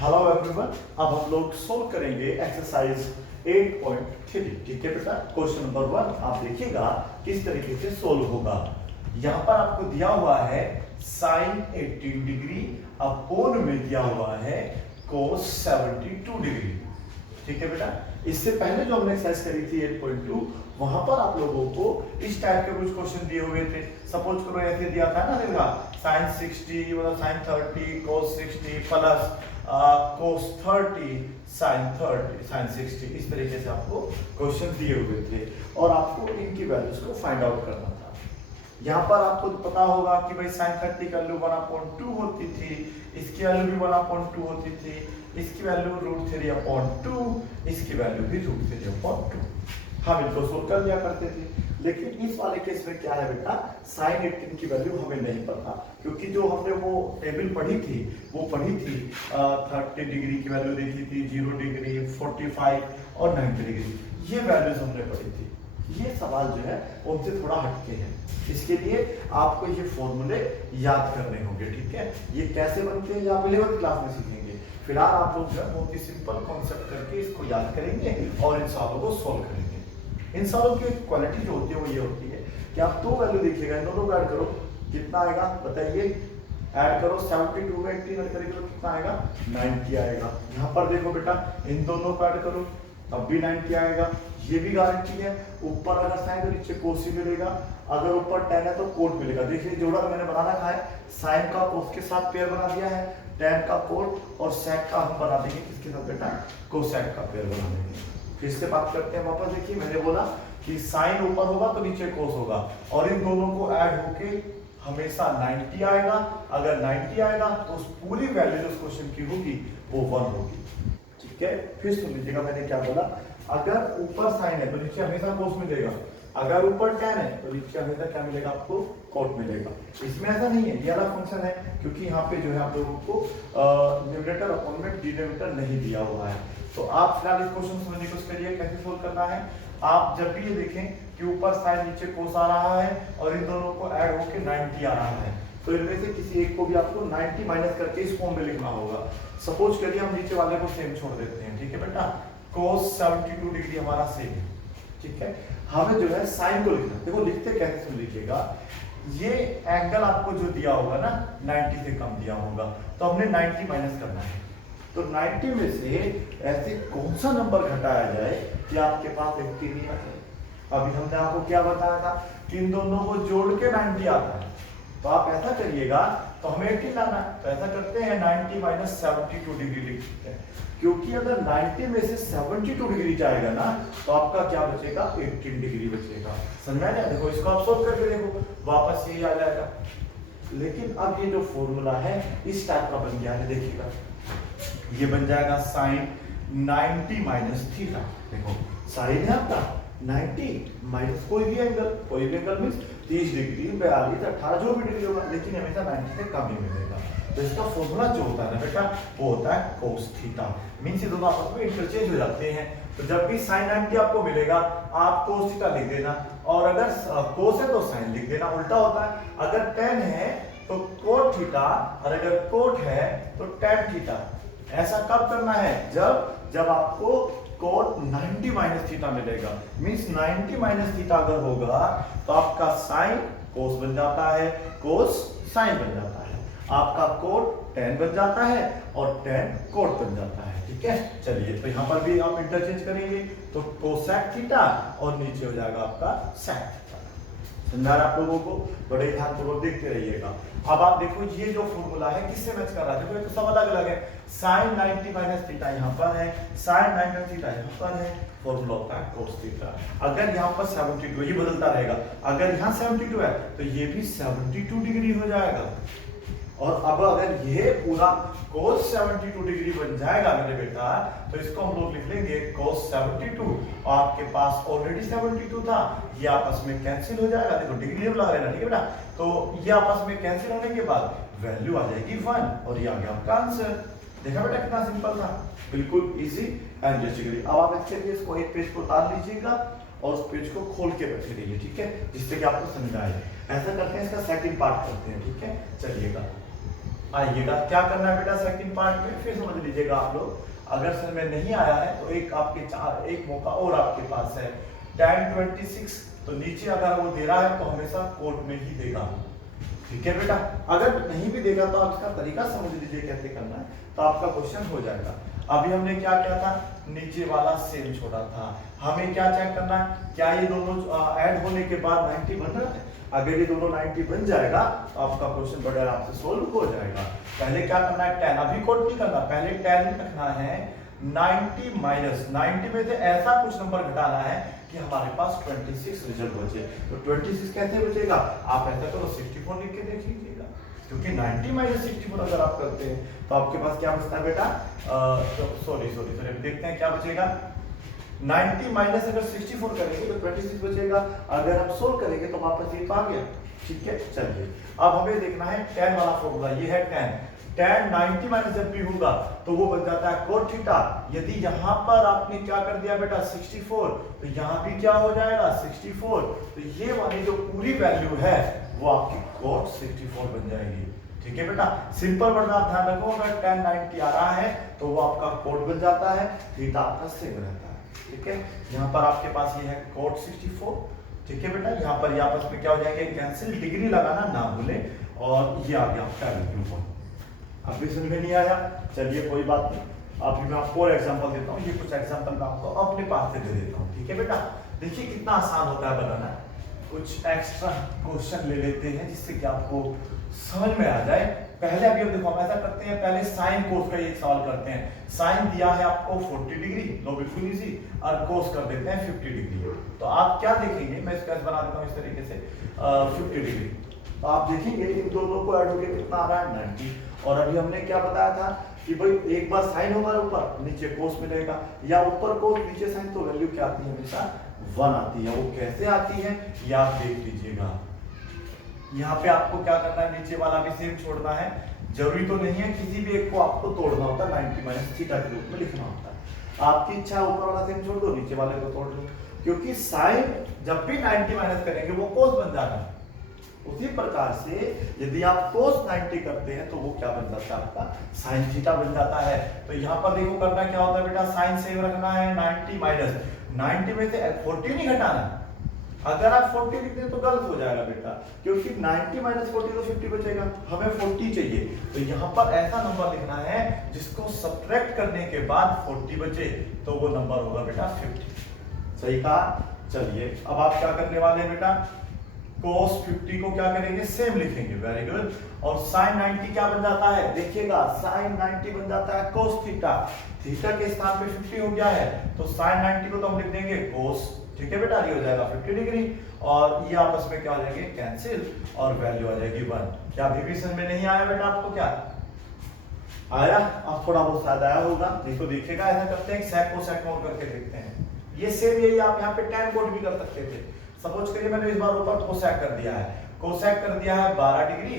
Hello everyone, अब हम लोग सोल्व करेंगे एक्सरसाइज 8.3। ठीक है बेटा, क्वेश्चन नंबर 1 आप देखिएगा किस तरीके से सोल्व होगा। यहाँ पर आपको दिया हुआ है साइन 18 डिग्री अपोन में दिया हुआ है कोस 72 डिग्री। ठीक है बेटा, इससे पहले जो हमने एक्सरसाइज करी थी 8.2 वहां पर आप लोगों को इस टाइप के कुछ क्वेश्चन दिए हुए थे। सपोज करो ऐसे दिया था ना, देखा साइन 60 मतलब साइन 30 कोस 60 प्लस कोस 30 साइन 60, इस तरीके से आपको क्वेश्चन दिए हुए थे और आपको इनकी वैल्यूज को फाइंड आउट करना था। यहाँ पर आपको पता होगा कि भाई साइन 30 की वैल्यू 1/2 होती थी, इसकी वैल्यू भी 1/2 होती थी, इसकी वैल्यू √3/2, इसकी वैल्यू भी √3/2। हम इनको सोल्व कर लिया करते थे, लेकिन इस वाले केस में क्या है बेटा, साइन 18 की वैल्यू हमें नहीं पता, क्योंकि जो हमने वो टेबल पढ़ी थी 30 डिग्री की वैल्यू देखी थी, 0 डिग्री, 45 और 90 डिग्री, ये वैल्यूज हमने पढ़ी थी। ये सवाल जो है उनसे थोड़ा हटके है, इसके लिए आपको ये फॉर्मूले याद करने होंगे। ठीक है, ये कैसे बनते हैं आप 11th क्लास में सीखेंगे। फिलहाल आप लोग जो है बहुत ही सिंपल कॉन्सेप्ट करके इसको याद करेंगे और इन सवालों को सोल्व करेंगे। इन सवालों की क्वालिटी जो होती है वो ये होती है कि आप दो वैल्यू देखिएगा, इन दोनों को ऐड करो, कितना आएगा बताइए। ऐड करो 72 में 18 ऐड करेंगे तो कितना आएगा, 90 आएगा। यहाँ पर देखो बेटा, इन दोनों को ऐड करो तब भी 90 आएगा। ये भी गारंटी है, ऊपर अगर साइन तो नीचे कोस ही मिलेगा, अगर ऊपर tan है तो कोट मिलेगा। देखिए जोड़ा मैंने बना रखा है, साइन का कोस के साथ पेयर बना दिया है, tan का कोट और sec का हम बना देंगे किसके साथ बेटा, कोसेक का पेयर बना देंगे। फिर से बात करते हैं वापस। देखिए मैंने बोला कि साइन ऊपर होगा तो नीचे कोस होगा और इन दोनों को ऐड होके हमेशा 90 आएगा। अगर 90 आएगा तो उस पूरी वैल्यू जो क्वेश्चन की होगी वो 1 होगी। ठीक है, फिर सुन लीजिएगा मैंने क्या बोला, अगर ऊपर साइन है तो नीचे हमेशा कोस मिलेगा, अगर ऊपर tan है तो नीचे हमेशा क्या मिलेगा, आपको कोट मिलेगा। इसमें ऐसा नहीं है, ये अलग फंक्शन है, क्योंकि यहाँ पे जो है आप लोगों को न्यूमरेटर अपॉन में डिनोमिनेटर नहीं दिया हुआ है। तो आप फिलहाल इस क्वेश्चन समझने की कोशिश करिए कैसे सोल्व करना है। आप जब भी ये देखें कि ऊपर साइन नीचे कोस आ रहा है और इन दोनों को ऐड होकर 90 आ रहा है, तो इनमें से किसी एक को भी आपको 90 माइनस करके इस फॉर्म में लिखना होगा। सपोज करिए हम नीचे वाले को सेम छोड़ देते हैं। ठीक है बेटा, कोस 72 डिग्री हमारा सेम है। ठीक है, हमें जो है साइन को लिखना, देखो लिखते कैसे सुन लीजिएगा। ये एंगल आपको जो दिया होगा ना 90 से कम दिया होगा, तो हमने 90 माइनस करना है। तो 90 में से ऐसे कौन सा नंबर घटाया जाए कि आपके पास 80 नहीं आ जाए। अभी हमने आपको क्या बताया था कि इन दोनों को जोड़ के 90 आता है, तो आप ऐसा करिएगा तो हमें 80 लाना है। तो ऐसा करते हैं 90 माइनस 72 डिग्री लिख सकते हैं, क्योंकि अगर 90 में से 72 डिग्री जाएगा ना तो आपका क्या बचेगा, 18 डिग्री बचेगा। समझ में आया? देखो इसको आप सोल्व करके देखो, वापस यही आ जाएगा। लेकिन अब ये जो फॉर्मूला है इस टाइप का बन गया है, देखिएगा ये बन जाएगा साइन 90 माइनस थीटा। देखो साइन है आपका 90 माइनस कोई भी एंगल मींस 30 डिग्री 42 18 जो भी डिग्री होगा, लेकिन हमेशा 90 से कम ही मिलेगा। तो इसका फॉर्मूला जो होता है ना बेटा वो होता है कोस थीटा। मींस ये दोनों आपस में इंटरचेंज हो जाते हैं। तो जब भी साइन 90 आपको मिलेगा आप कोस थीटा लिख देना, और अगर कोस है तो साइन लिख देना। उल्टा होता है, अगर tan है तो कोट थीटा और अगर कोट है तो tan थीटा। ऐसा कब करना है, जब आपको कोट 90 माइनस थीटा मिलेगा। मींस 90 माइनस थीटा अगर होगा तो आपका साइन कोस बन जाता है, कोस साइन बन जाता है, आपका कोट tan बन जाता है और tan कोट बन जाता है। ठीक है, चलिए तो यहाँ पर भी आप इंटरचेंज करेंगे तो कोसेक थीटा और नीचे हो जाएगा आपका सेक थीटा। समझा आप लोगों को, बड़े ध्यानपूर्वक देखते रहिएगा। अब आप देखो ये जो फॉर्मूला है किससे मैच कर रहा है, देखो ये तो सब अलग अलग है। साइन 90 माइनस थीटा यहाँ पर है, साइन 90 थीटा यहाँ पर है, फॉर्मूला होता है कोस थीटा। अगर यहाँ पर 72 ये बदलता रहेगा, अगर यहाँ 72 है तो ये भी 72 डिग्री हो जाएगा। और अब अगर ये पूरा cos 72 डिग्री बन जाएगा मेरे बेटा, तो इसको हम लोग लिख लेंगे cos 72, और आपके पास ऑलरेडी 72 था, ये आपस में कैंसिल हो जाएगा। देखो डिग्री लगा लेना, ठीक है बेटा। तो ये आपस में कैंसिल होने के बाद वैल्यू आ जाएगी 1 और ये आ गया आपका आंसर। देखा बेटा कितना सिंपल था, बिल्कुल इजी एंड जस्टिफिकेबल। अब आप इसके लिए इसको एक पेज को उतार लीजिएगा और उस पेज को खोल के बैठे रहिए, ठीक है, जिससे कि आपको समझ आए। ऐसा करते हैं, इसका सेकंड पार्ट करते हैं। ठीक है, चलिएगा। आइएगा क्या करना है बेटा सेकंड पार्ट में, फिर समझ लीजिएगा आप लोग। अगर समझ में नहीं आया है तो एक मौका और आपके पास है। tan 26 तो नीचे अगर वो दे रहा है तो हमेशा कोट में ही देगा, ठीक है बेटा। अगर नहीं भी देगा तो आप इसका तरीका समझ लीजिए कैसे करना है, तो आपका क्वेश्चन हो जाएगा। अभी हमने क्या किया था, नीचे वाला सेम छोड़ा था। हमें क्या चेक करना है, क्या ये दोनों ऐड होने के बाद 90 बन रहा है। अगर ये दोनों 90 बन जाएगा तो आपका क्वेश्चन बड़े आराम से सोल्व हो जाएगा। पहले क्या करना है, tan, अभी कोड नहीं करना, पहले tan रखना है 90 माइनस 90 में से ऐसा कुछ नंबर घटाना है कि हमारे पास 26 रिजल्ट बचे। तो 26 कैसे बचेगा, आप ऐसा करो 64 लिख के देख लीजिएगा, क्योंकि 90 माइनस 64 अगर आप करते हैं तो आपके पास क्या बचता है बेटा, सॉरी देखते हैं क्या बचेगा। 90 माइनस अगर 64 करेंगे तो 26 बचेगा। अगर हम सोल्व करेंगे तो वापस ये आ गया, ठीक है। चलिए अब हमें देखना है tan वाला फॉर्मूला, ये है tan 90 माइनस जब भी होगा तो वो बन जाता है cot थीटा। यदि यहाँ पर आपने क्या कर दिया बेटा 64, तो यहाँ भी क्या हो जाएगा 64, तो ये वाली जो पूरी वैल्यू है वो आपकी cot 64 बन जाएगी, ठीक है बेटा। सिंपल वर्ड आप ध्यान रखो, अगर tan 90 आ रहा है तो वो आपका cot बन जाता है, थीटा आपका सेम रहता है, ठीक है। यहाँ पर आपके पास ये है cot 64, ठीक है बेटा। यहाँ पर आपस में क्या हो जाएंगे कैंसिल, डिग्री लगाना ना भूलें, और ये आ गया आपका वैल्यू 1। अभी समझ में नहीं आया, चलिए कोई बात नहीं, अभी मैं आपको और एग्जांपल देता हूँ। ये कुछ एग्जांपल मैं आपको अपने पास से दे देता हूँ, ठीक है बेटा। देखिए कितना आसान होता है बनाना। कुछ एक्स्ट्रा क्वेश्चन ले लेते हैं जिससे कि आपको समझ में आ जाए। पहले अभी हम देखो हम ऐसा करते हैं, पहले साइन कोस का एक सवाल करते हैं। साइन दिया है आपको 40 डिग्री, लो बिल्कुल इजी, और कोस कर देते हैं 50 डिग्री। तो आप क्या देखेंगे, मैं इसका बना देता हूँ इस तरीके से 50 डिग्री, तो आप देखेंगे इन दोनों को ऐड होकर कितना आ रहा है 90। और अभी हमने क्या बताया था कि भाई एक बार साइन होगा ऊपर, नीचे कोस मिलेगा, या ऊपर कोस नीचे साइन, तो वैल्यू क्या आती है हमेशा 1 आती है। वो कैसे आती है ये आप देख लीजिएगा। यहाँ पे आपको क्या करना है, नीचे वाला भी सेम छोड़ना है, जरूरी तो नहीं है किसी भी एक को आपको तोड़ना होता है, 90 माइनस थीटा के रूप में लिखना होता है। आपकी इच्छा ऊपर वाला सेम छोड़ दो, नीचे वाले को तोड़ दो, क्योंकि साइन जब भी 90 माइनस करेंगे वो कोस बन जाता है। उसी प्रकार से यदि आप cos 90 करते हैं तो वो क्या बन जाता है आपका sin थीटा बन जाता है। तो यहाँ पर देखो करना क्या होता है बेटा, साइन सेम रखना है, 90 माइनस 90 में से 40 नहीं घटाना। अगर आप 40 लिखते हैं तो गलत हो जाएगा बेटा, क्योंकि 90 माइनस 40 तो 50 बचेगा, हमें 40 चाहिए। तो यहाँ पर ऐसा नंबर लिखना है जिसको सब्ट्रैक्ट करने के बाद 40 बचे, तो वो नंबर होगा बेटा 50। सही कहा। चलिए अब आप क्या करने वाले हैं बेटा, cos 50 को क्या करेंगे सेम लिखेंगे, वेरी गुड। और sin 90 क्या बन जाता है, देखिएगा sin 90 बन जाता है cos थीटा, थीटा के स्थान पे 50 हो गया है, तो sin 90 को तो हम लिख देंगे cos, ठीक है बेटा, ये हो जाएगा 50 डिग्री, और ये आपस में क्या हो जाएंगे कैंसिल, और वैल्यू आ जाएगी 1। क्या अभी भी समझ में नहीं आया बेटा आपको, क्या आया? अब थोड़ा बहुत शायद आया होगा, नहीं तो देखिएगा ऐसा करते हैं sec को sec और करके देखते हैं। ये सेम यही आप यहाँ पे tan कोड भी कर सकते थे। सपोज करिए मैंने इस बार ऊपर कोसेक कर दिया है, कोसेक कर दिया है 12 डिग्री,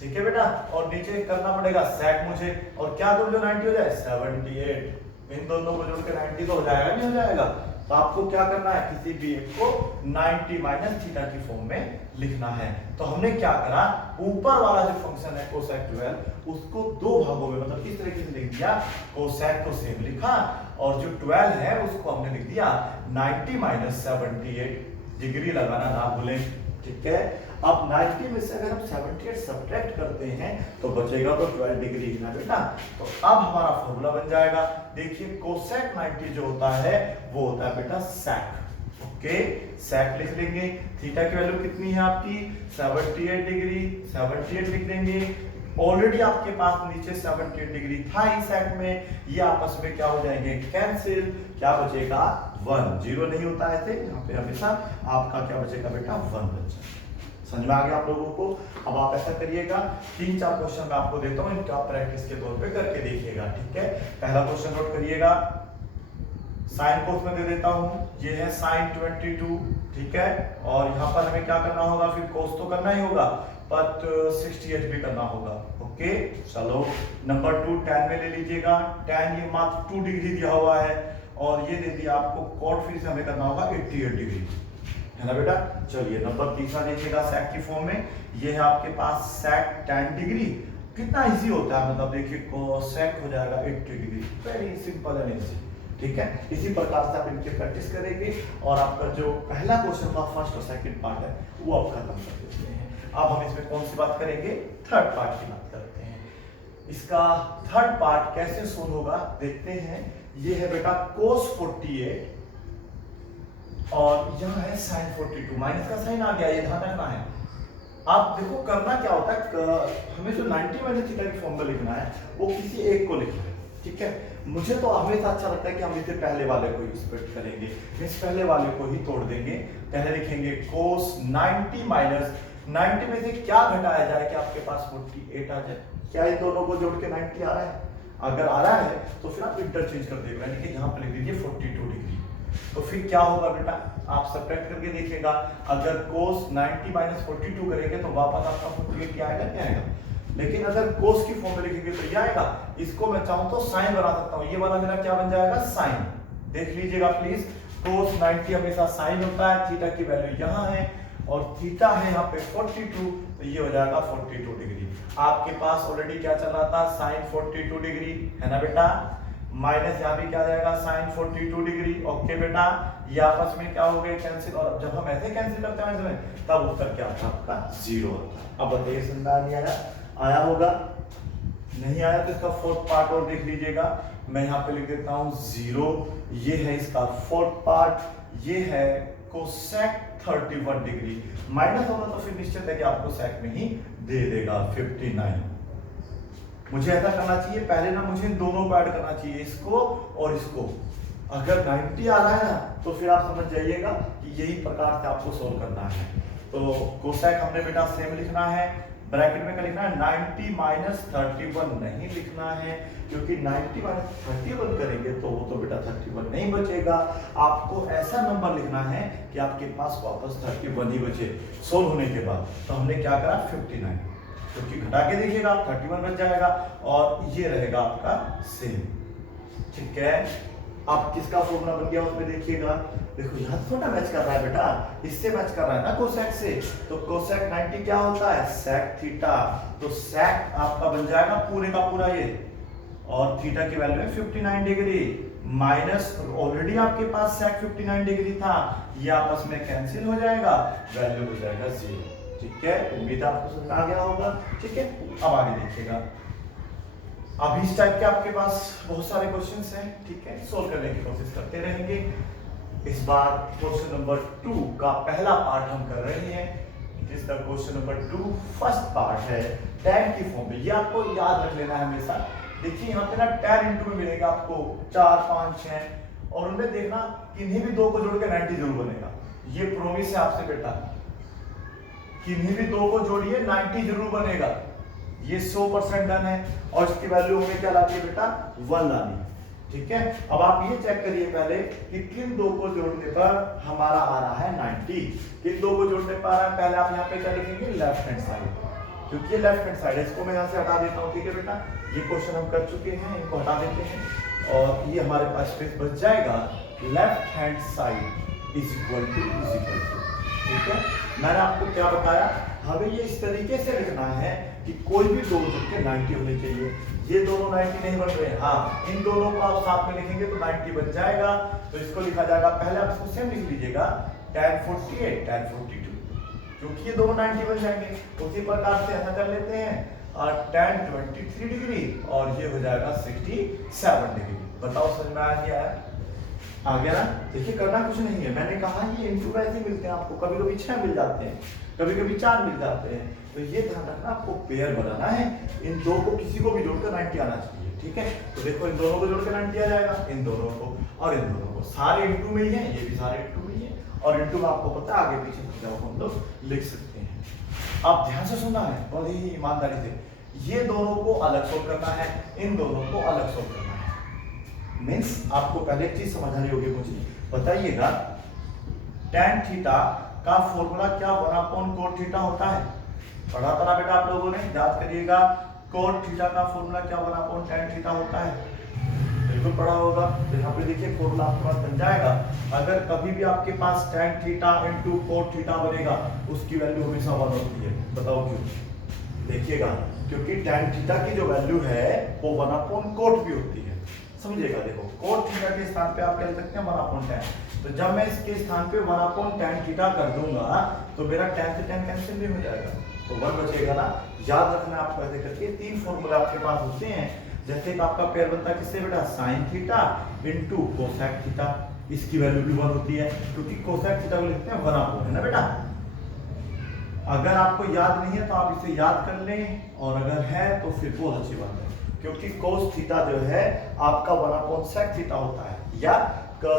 ठीक है बेटा, और नीचे करना पड़ेगा सेक मुझे, और क्या दो जो 90 हो जाए 78, इन दोनों को जोड़ के 90 तो हो जाएगा, नहीं हो जाएगा। तो आपको क्या करना है, किसी भी एक को 90 माइनस थीटा की फॉर्म में लिखना है। तो हमने क्या करा, ऊपर वाला जो फंक्शन है कोसेक 12 उसको दो भागों में मतलब किस तरीके से लिख दिया, कोसेक को सेम लिखा, और जो 12 है उसको हमने लिख दिया 90 माइनस 78 डिग्री लगाना ना भूलें, ठीक है। अब 90 में से अगर हम 78 सब्ट्रैक्ट करते हैं तो बचेगा तो 12 डिग्री ही ना बेटा। तो अब हमारा फॉर्मूला बन जाएगा, देखिए कोसेक 90 जो होता है वो होता है बेटा सेक, ओके, सेक लिख लेंगे। थीटा की वैल्यू कितनी है आपकी 78 डिग्री, 78 लिख देंगे। ऑलरेडी आपके पास नीचे 78 डिग्री था ही सेक में, ये आपस में क्या हो जाएंगे कैंसिल, क्या बचेगा 1, 0 नहीं होता है ऐसे, यहाँ पे हमेशा आपका क्या बचेगा बेटा 1 बचेगा। समझ में आ गया आप लोगों को। अब आप ऐसा करिएगा, 3-4 क्वेश्चन मैं आपको देता हूँ, इनका प्रैक्टिस के तौर पे करके देखिएगा, ठीक है। पहला क्वेश्चन नोट करिएगा, साइन कोस में दे देता हूँ, ये है sin 22, ठीक है, और यहाँ पर हमें क्या करना होगा, फिर कोस तो करना ही होगा, बट 68 भी करना होगा, ओके। चलो नंबर 2 tan में ले लीजिएगा, tan ये मात्र 2 डिग्री दिया हुआ है, और ये दे दिया आपको cot, फिर से हमें करना होगा 88 डिग्री, है ना बेटा। चलिए नंबर तीसरा देखिएगा सेक की फॉर्म में, ये है आपके पास सेक tan डिग्री, कितना इजी होता है, मतलब देखिए कोसेक हो जाएगा 80 degree, very simple and easy. ठीक है, इसी प्रकार से आप इनकी प्रैक्टिस करेंगे और आपका जो पहला क्वेश्चन का फर्स्ट और सेकंड पार्ट है वो आप खत्म कर देते हैं। अब हम इसमें कौन सी बात करेंगे, थर्ड पार्ट की बात करते हैं। इसका थर्ड पार्ट कैसे सोल्व होगा देखते हैं। ये है बेटा cos 48 और यह है sin 42, माइनस का साइन आ गया, ये ध्यान रखना है। आप देखो करना क्या होता है, हमें जो 90 माइनस थीटा की फॉर्मूला लिखना है वो किसी एक को लिखना है। ठीक है, मुझे तो हमेशा अच्छा लगता है कि हम इसे पहले वाले को एक्सपेक्ट करेंगे, इस पहले वाले को ही तोड़ देंगे। पहले लिखेंगे cos 90 माइनस 90 में से क्या घटाया जाए कि आपके पास 48 आ जाए। क्या इन दोनों को जोड़ के 90 आ रहा है? अगर आ रहा है तो फिर आप इंटरचेंज कर देंगे, यानी कि यहाँ पर लिख दीजिए 42 डिग्री। तो फिर क्या होगा बेटा, आप सब्ट्रैक्ट करके देखिएगा। अगर cos 90 माइनस 42 करेंगे तो वापस आपका 48 आएगा, क्या आएगा? लेकिन अगर cos की फॉर्म में लिखेंगे तो ये आएगा। इसको मैं चाहूं तो साइन बना सकता हूं, ये वाला मेरा क्या बन जाएगा, साइन। देख लीजिएगा प्लीज, cos 90 हमेशा साइन होता है, थीटा की वैल्यू यहाँ है और थीटा है यहाँ पे 42, तो ये हो जाएगा 42 डिग्री। आपके पास ऑलरेडी क्या चल रहा था, साइन 42 डिग्री है ना बेटा, माइनस यहाँ भी क्या आ जाएगा साइन 42 डिग्री। ओके बेटा, ये आपस में क्या हो गए, कैंसिल। और जब हम ऐसे कैंसिल करते हैं इसमें तब उत्तर क्या आता है आपका, जीरो आता है। अब बताइए समझ नहीं आया? आया होगा, नहीं आया तो इसका फोर्थ पार्ट और देख लीजिएगा। मैं यहाँ पे लिख देता हूँ जीरो, ये है इसका फोर्थ पार्ट, ये है कोसेक 31 डिग्री। माइनस होगा तो फिर निश्चित है कि आपको सेक में ही दे देगा 59। मुझे ऐसा करना चाहिए, पहले ना मुझे इन दोनों को ऐड करना चाहिए, इसको और इसको। अगर 90 आ रहा है ना तो फिर आप समझ जाइएगा कि यही प्रकार से आपको सोल्व करना है। तो कोसेक हमने बेटा सेम लिखना है, ब्रैकेट में क्या लिखना है, 90 माइनस 31 नहीं लिखना है, क्योंकि 90 माइनस 31 करेंगे तो वो तो बेटा 31 नहीं बचेगा। आपको ऐसा नंबर लिखना है कि आपके पास वापस 31 ही बचे सोल्व होने के बाद। तो हमने क्या करा, 59, क्योंकि घटा के देखिएगा 31 बच जाएगा और ये रहेगा आपका सेम। ठीक है, अब किसका फॉर्मूला बन गया उसमें देखिएगा। देखो यहाँ थोड़ा मैच कर रहा है बेटा, इससे मैच कर रहा है ना कोसेक से। तो कोसेक 90 क्या होता है, सेक थीटा। तो सेक आपका बन जाएगा पूरे का पूरा ये, और थीटा की वैल्यू है 59 डिग्री, माइनस ऑलरेडी आपके पास सेक 59 डिग्री था, ये आपस में कैंसिल हो जाएगा, वैल्यू हो जाएगा 0। ठीक है, उम्मीद आपको समझ आ गया होगा। ठीक है, अब आगे देखिएगा। अभी इस टाइप के आपके पास बहुत सारे क्वेश्चंस हैं, ठीक है, सोल्व करने की कोशिश करते रहेंगे। इस बार क्वेश्चन नंबर 2 का पहला पार्ट हम कर रहे हैं, जिसका क्वेश्चन नंबर 2 फर्स्ट पार्ट है tan की फॉर्म में। ये आपको याद रख लेना है हमेशा। देखिए यहाँ पे ना tan इंटू में मिलेगा आपको 4, 5, 6 और उनमें देखना किन्हीं भी दो को जोड़ के 90 जरूर बनेगा। ये प्रोमिस है आपसे बेटा, किन्हीं भी दो को जोड़िए 90 जरूर बनेगा। ये 100% डन है और इसकी वैल्यू हमें क्या लानी है बेटा, 1 लानी। ठीक है, अब आप ये चेक करिए पहले कि किन दो को जोड़ने पर हमारा आ रहा है 90। किन दो को जोड़ने पर आ रहा है, पहले आप यहाँ पे क्या लिखेंगे, लेफ्ट हैंड साइड, क्योंकि ये लेफ्ट हैंड साइड है। इसको मैं यहाँ से हटा देता हूँ। ठीक है बेटा, ये क्वेश्चन हम कर चुके हैं, इनको हटा देते हैं और ये हमारे पास स्पेस बच जाएगा। Left hand side is equal to ठीक है, मैंने आपको क्या बताया, हमें ये इस तरीके से लिखना है कि कोई भी दो जोड़ के 90 होने चाहिए। ये दोनों 90 नहीं बन रहे, हाँ इन दोनों को आप साथ में लिखेंगे तो 90 बन जाएगा। तो इसको लिखा जाएगा, पहले आप इसको सेम लिख लीजिएगा, tan 48 tan 42, क्योंकि ये दोनों 90 बन जाएंगे। उसी प्रकार से ऐसा कर लेते हैं tan 23 डिग्री और ये हो जाएगा 67 डिग्री। बताओ समझ में आ गया? आ गया ना? देखिए करना कुछ नहीं है, मैंने कहा ये इंटू वैसे मिलते हैं आपको, कभी कभी 6 मिल जाते हैं, कभी कभी 4 मिल जाते हैं। तो ये ध्यान रखना, आपको पेयर बनाना है, इन दो को किसी को भी जोड़कर 90 आना चाहिए। ठीक है, तो देखो इन दोनों को जोड़कर 90 आ जाएगा, इन दोनों को और इन दोनों को, सारे इंटू में ही है, ये भी सारे इंटू में ही है और इंटू में आपको पता है आगे पीछे संख्याओं को हम लोग लिख सकते हैं। आप ध्यान से सुनना है, बहुत ही ईमानदारी से, ये दोनों को अलग सोल्व करना है, इन दोनों को अलग सोल्व करना है। मीन्स आपको पहले एक चीज समझनी होगी, मुझे बताइएगा tan थीटा का फॉर्मूला क्या 1/cot थीटा होता है? पढ़ा था ना बेटा आप लोगों ने, याद करिएगा। cot थीटा का फॉर्मूला क्या 1/tan थीटा होता है? बिल्कुल पढ़ा होगा। तो यहाँ पे देखिए फॉर्मूला आपके पास बन जाएगा। अगर कभी भी आपके पास tan theta into cot theta बनेगा, उसकी वैल्यू हमेशा 1 होती है। बताओ क्यों? देखिएगा क्योंकि tan थीटा की जो वैल्यू है वो 1/cot भी होती है। समझिएगा, देखो cot थीटा के स्थान पे आप क्या लिख सकते हैं 1/tan। तो जब मैं इसके स्थान पे 1/tan थीटा कर दूंगा तो मेरा tan से tan कैंसिल भी हो जाएगा, तो 1 बचेगा ना। याद रखना आपको ऐसे करके 3 फॉर्मूला आपके पास होते हैं। जैसे कि आपका पेयर बनता है किससे बेटा, sin theta into cosec theta, इसकी वैल्यू भी 1 होती है क्योंकि cosec थीटा को लिखते हैं 1/, है ना बेटा। अगर आपको याद नहीं है तो आप इसे याद कर लें, और अगर है तो फिर बहुत अच्छी बात है, क्योंकि cos थीटा जो है आपका 1/sec थीटा होता है, या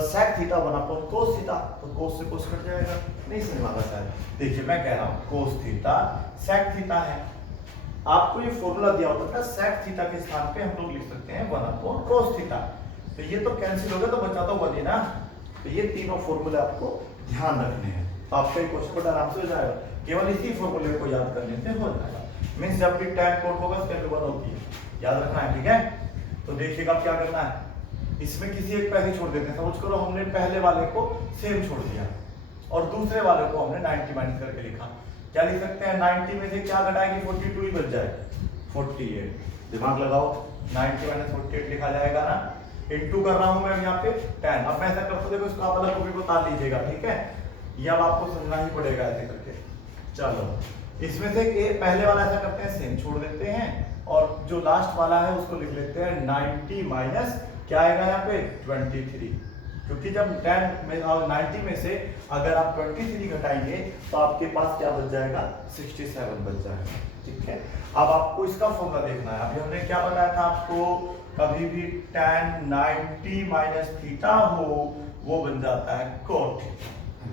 sec थीटा 1/cos थीटा, तो cos से cos कट जाएगा। नहीं समझ में आता शायद। देखिए मैं कह रहा हूं cos थीटा sec थीटा है, आपको ये फॉर्मूला दिया होता है sec थीटा के स्थान पे हम लोग लिख सकते हैं 1/cos थीटा। तो ये तो कैंसिल हो गया, तो बचा तो 1 ही ना। तो ये तीनों फॉर्मूले आपको ध्यान रखने हैं, तो आपका ये क्वेश्चन आराम से हो जाएगा, केवल इसी फॉर्मूले को याद करने से हो जाएगा। मींस जब भी tan कोट होगा उसकी वैल्यू 1 होती है, याद रखना है, ठीक है। तो देखिएगा क्या करना है, इसमें किसी एक पैसे छोड़ देते हैं। समझ करो हमने पहले वाले को सेम छोड़ दिया और दूसरे वाले को हमने 90 माइनस करके लिखा। क्या लिख सकते हैं, 90 में से क्या घटाएगी, 42 ही बच जाएगा, 48। दिमाग लगाओ, 90 माइनस 48 लिखा जाएगा ना। इनटू कर रहा हूं मैं यहाँ पे 10। अब मैं ऐसा करता हूं, देखो इसको आप अलग कॉपी को उतार लीजिएगा, ठीक है। ये अब आपको समझना ही पड़ेगा ऐसे करके। चलो इसमें से पहले वाला ऐसा करते हैं, सेम छोड़ देते हैं, और जो लास्ट वाला है उसको लिख लेते हैं 90 माइनस क्या आएगा यहाँ पे 23, क्योंकि जब 10 में 90 में से अगर आप 23 घटाएंगे तो आपके पास क्या बच जाएगा, 67 बच जाएगा, ठीक है। अब आपको इसका फॉर्मूला देखना है। अभी हमने क्या बताया था आपको, कभी भी tan 90 माइनस थीटा हो वो बन जाता है cot थीटा,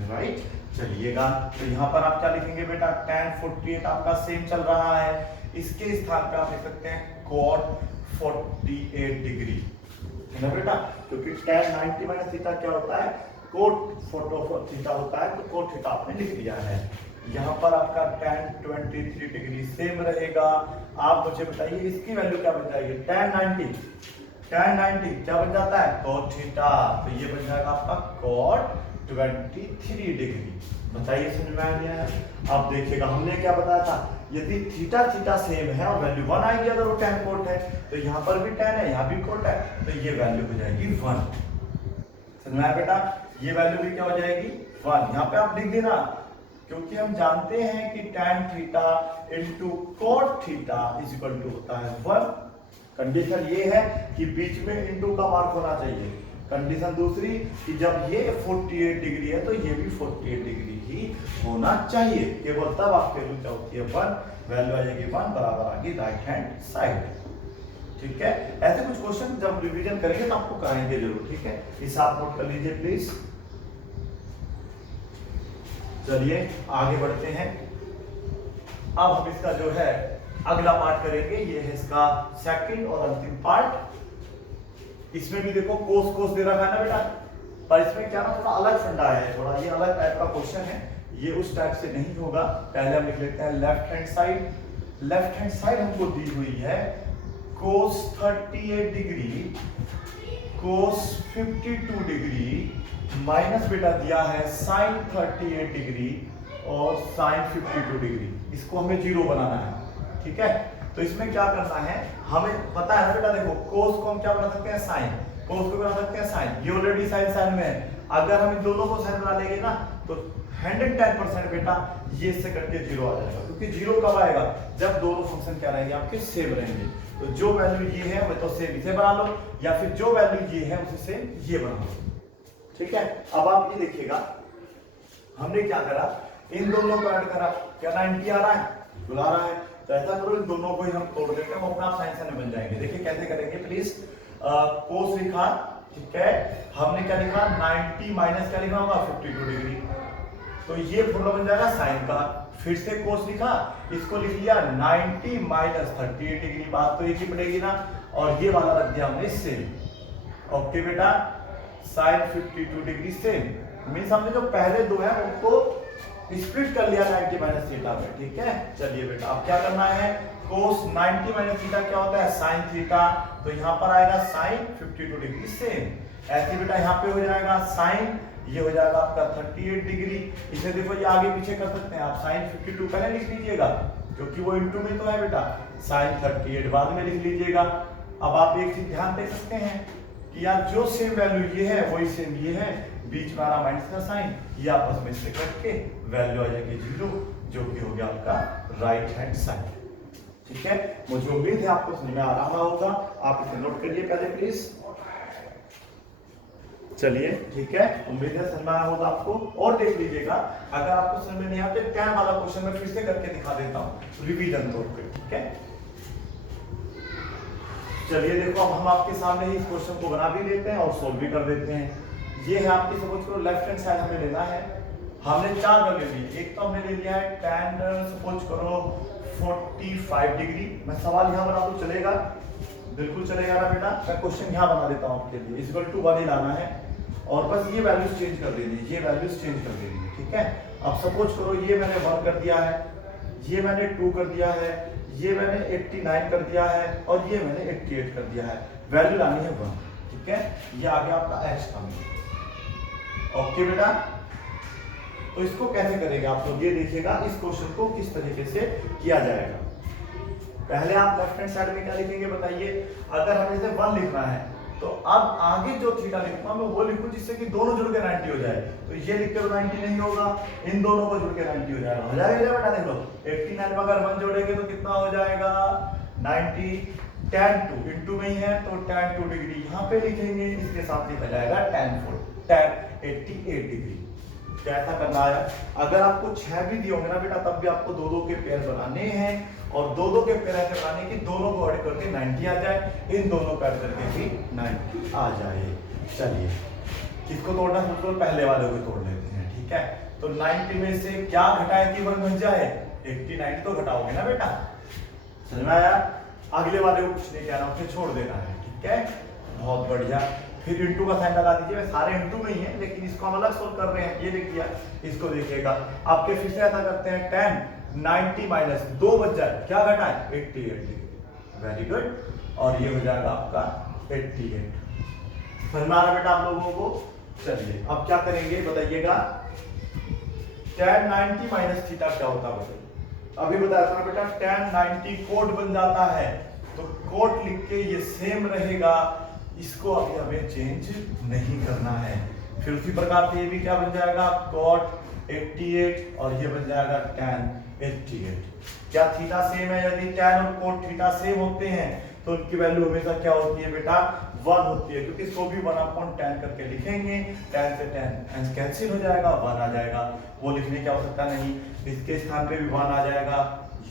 राइट। चलिएगा, तो यहाँ पर आप क्या लिखेंगे बेटा, tan 48 आपका सेम चल रहा है, इसके स्थान पे आप लिख सकते हैं cot 48 डिग्री, है ना बेटा, क्योंकि tan 90 माइनस थीटा क्या होता है, cot थीटा होता है, तो cot थीटा आपने लिख दिया है। यहाँ पर आपका tan 23 डिग्री सेम रहेगा। आप मुझे बताइए इसकी वैल्यू क्या बन जाएगी, tan 90 क्या बन जाता है, cot थीटा, तो ये बन जाएगा आपका cot 23 डिग्री। बताइए समझ में आ गया है। अब देखिएगा हमने क्या बताया था, यदि थीटा थीटा सेम है और वैल्यू 1 आएगी, अगर वो tan कोट है, तो यहाँ पर भी tan है, यहाँ भी कोट है, तो ये वैल्यू हो जाएगी 1। समझ में आया बेटा, ये वैल्यू भी क्या हो जाएगी 1। यहाँ पे आप लिख देना, क्योंकि हम जानते हैं कि tan theta into cot theta is equal to होता है 1। कंडीशन ये है कि बीच में इनटू का मार्क होना चाहिए। कंडीशन दूसरी कि जब ये 48 डिग्री है तो ये भी 48 डिग्री ही होना चाहिए, केवल तब आपकी वैल्यू क्या होती है 1, वैल्यू आ जाएगी 1 बराबर आ गई राइट हैंड साइड, ठीक है। ऐसे कुछ क्वेश्चन जब रिवीजन करेंगे तो आपको कराएंगे जरूर, ठीक है। इसे आप नोट कर लीजिए प्लीज। चलिए आगे बढ़ते हैं। अब हम इसका जो है अगला पार्ट करेंगे, ये है इसका सेकंड और अंतिम पार्ट। इसमें भी देखो कोस दे रखा है ना बेटा, पर इसमें क्या ना थोड़ा अलग फंडा है, थोड़ा ये अलग टाइप का क्वेश्चन है, ये उस टाइप से नहीं होगा। पहले हम लिख लेते हैं left hand side. Left hand side हमको दी हुई है cos 38 degree, cos 52 degree minus बेटा दिया है sin 38 डिग्री और sin 52 डिग्री। इसको हमें जीरो बनाना है, ठीक है। तो इसमें क्या करना है, हमें पता है ना बेटा, देखो cos को हम क्या बना सकते हैं sin, cos को बना सकते हैं sin, ये ऑलरेडी sin में है। अगर हम इन दोनों को sin बना लेंगे ना तो 110% बेटा ये इससे कट के जीरो आ जाएगा, क्योंकि जीरो कब आएगा, जब दोनों फंक्शन क्या रहेंगे आपके सेम रहेंगे। तो जो वैल्यू ये है वो तो सेम इसे बना लो, या फिर जो वैल्यू ये है उसे सेम ये बना लो, ठीक है। अब आप ये देखिएगा हमने क्या करा, इन दोनों को ऐड करा, क्या 90 आ रहा है, बुला रहा है, तो ऐसा करो इन दोनों को ही हम तोड़ देते हैं, वो अपना साइन में बन जाएंगे। देखिए कैसे करेंगे प्लीज। कोस लिखा, ठीक है, हमने क्या लिखा 90 माइनस क्या लिखा होगा 52 डिग्री, तो ये फॉर्मूला बन जाएगा साइन का। फिर से कोस लिखा, इसको लिख लिया 90 माइनस 38 डिग्री, बात तो एक ही पड़ेगी ना, और ये वाला रख दिया हमने सेम। ओके बेटा, साइन 52 डिग्री सेम मींस हमने जो पहले दो है उनको स्प्लिट कर लिया 90 माइनस थीटा में, ठीक है। चलिए बेटा अब क्या करना है, cos 90 माइनस थीटा क्या होता है sin थीटा, तो यहाँ पर आएगा sin 52 डिग्री सेम। ऐसे बेटा यहाँ पे हो जाएगा sin, ये हो जाएगा आपका 38 डिग्री। इसे देखो ये आगे पीछे कर सकते हैं आप, sin 52 पहले लिख लीजिएगा, क्योंकि वो इंटू में तो है बेटा। साइन 38 बाद में लिख लीजिएगा। अब आप एक चीज ध्यान दे सकते हैं कि यार जो सेम वैल्यू ये है वही सेम ये है, बीच में आ रहा माइनस का साइन, ये आपस में से कट के वैल्यू आ जाएगी 0, जो कि हो गया आपका राइट हैंड साइड। ठीक है, मुझे उम्मीद है आपको समझ में आ रहा होगा। आप इसे नोट करिए पहले प्लीज। चलिए ठीक है, उम्मीद है समझ में आया होगा आपको। और देख लीजिएगा, अगर आपको समझ में नहीं आता तो tan वाला क्वेश्चन मैं फिर से करके दिखा देता हूं रिवीजन तौर पे। ठीक है, चलिए देखो, अब हम आपके सामने ही इस क्वेश्चन को बना भी देते हैं और सोल्व भी कर देते हैं। ये है आपकी, सपोज करो लेफ्ट हैंड साइड हमें लेना है। हमने 4 वैल्यू ली। एक तो हमने ले लिया है tan सपोज करो 45 डिग्री। मैं सवाल यहाँ बना दूं, चलेगा? बिल्कुल चलेगा ना बेटा। मैं क्वेश्चन यहाँ बना देता हूँ आपके लिए। इक्वल टू 1 ही लाना है और बस ये वैल्यूज चेंज कर देनी है, ये वैल्यूज चेंज कर देनी है। ठीक है, अब सपोज करो ये मैंने 1 कर दिया है, ये मैंने 2 कर दिया है, ये मैंने 89 कर दिया है और ये मैंने 88 कर दिया है। वैल्यू लानी है 1। ठीक है, ये आ गया आपका x का। ओके बेटा, तो इसको कैसे करेंगे आप लोग, ये देखिएगा इस क्वेश्चन को किस तरीके से किया जाएगा। पहले आप लेफ्ट हैंड साइड में क्या लिखेंगे बताइए। अगर हमें इसे 1 लिखना है तो अब आगे जो थीटा लिखूंगा मैं वो लिखूं जिससे कि दोनों जुड़ के 90 हो जाए। तो ये लिख के 90 नहीं होगा, इन दोनों को जुड़ के 90 हो जाएगा। हो जाएगा बेटा, देख लो 89 में अगर 1 जोड़ेंगे तो कितना हो जाएगा 90। tan 2 इंटू में ही है तो tan 2 डिग्री यहाँ पे लिखेंगे, इसके साथ लिखा जाएगा tan 88 डिग्री। क्या ऐसा करना है? अगर आपको 6 भी दिए होंगे ना बेटा, तब भी आपको 2-2 के पेयर बनाने हैं और 2-2 के पेयर ऐसे बनाने की दोनों को ऐड करके 90 आ जाए, इन दोनों को ऐड करके भी 90 आ जाए। चलिए, किसको तोड़ना है तो पहले वाले को तोड़ लेते हैं। ठीक है, तो 90 में से क्या घटाए कि 1 बन जाए? 89 तो घटाओगे ना बेटा। समझ में आया? अगले वाले को कुछ नहीं कहना, उसे छोड़ देना है। ठीक है, बहुत बढ़िया। फिर इंटू का साइन लगा दीजिए। सारे इंटू में ही है लेकिन इसको हम अलग सोल्व कर रहे हैं, ये लिख दिया। इसको देखिएगा, आपके फिर से ऐसा करते हैं tan 90 माइनस 2 बच जाए, क्या घटाए 88 डिग्री। वेरी गुड, और ये हो जाएगा आपका 88। समझ में आ रहा बेटा आप लोगों को? चलिए अब क्या करेंगे बताइएगा। tan 90 माइनस थीटा क्या होता है बताइए। अभी बताया था ना बेटा, tan 90 कोट बन जाता है, तो कोट लिख के ये सेम रहेगा, इसको अभी हमें चेंज नहीं करना है। फिर उसी प्रकार से ये भी क्या बन जाएगा cot 88 और ये बन जाएगा tan 88। क्या थीटा सेम है? यदि tan और cot थीटा सेम होते हैं तो उनकी वैल्यू हमेशा क्या होती है बेटा 1 होती है, क्योंकि इसको भी 1/tan करके लिखेंगे। tan से tan कैंसिल हो जाएगा, 1 आ जाएगा। वो लिखने की आवश्यकता नहीं, इसके स्थान पे भी 1 आ जाएगा।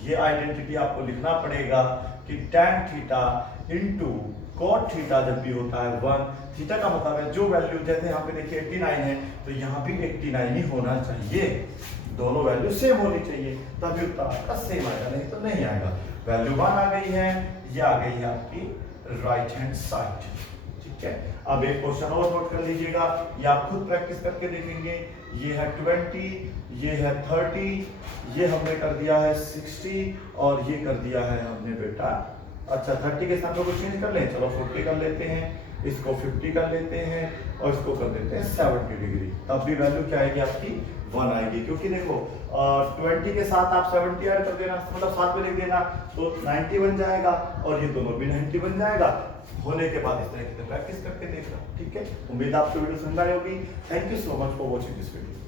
ये आइडेंटिटी आपको लिखना पड़ेगा कि tan theta into cot theta जब भी होता है 1, थीटा का मतलब है जो वैल्यू, जैसे यहाँ पे देखिए 89 है तो यहाँ भी 89 ही होना चाहिए, दोनों वैल्यू सेम होनी चाहिए, तभी उत्तर आपका सेम आएगा, नहीं तो नहीं आएगा। वैल्यू 1 आ गई है, ये आ गई है आपकी राइट हैंड साइड। ठीक है, अब एक क्वेश्चन और नोट कर लीजिएगा, ये आप खुद प्रैक्टिस करके देखेंगे। ये है 20, ये है 30, ये हमने कर दिया है 60 और ये कर दिया है हमने बेटा, अच्छा 30 के साथ को चेंज कर लें, चलो 40 कर लेते हैं, इसको 50 कर लेते हैं और इसको कर देते हैं 70 डिग्री। तब भी वैल्यू क्या आएगी आपकी 1 आएगी, क्योंकि देखो 20 के साथ आप 70 ऐड कर देना, मतलब साथ में लिख देना तो 90 बन जाएगा और ये दोनों भी 90 बन जाएगा। होने के बाद इस तरह की प्रैक्टिस करके देखना। ठीक है, उम्मीद आपको वीडियो समझ आई होगी। Thank you so much for watching this video.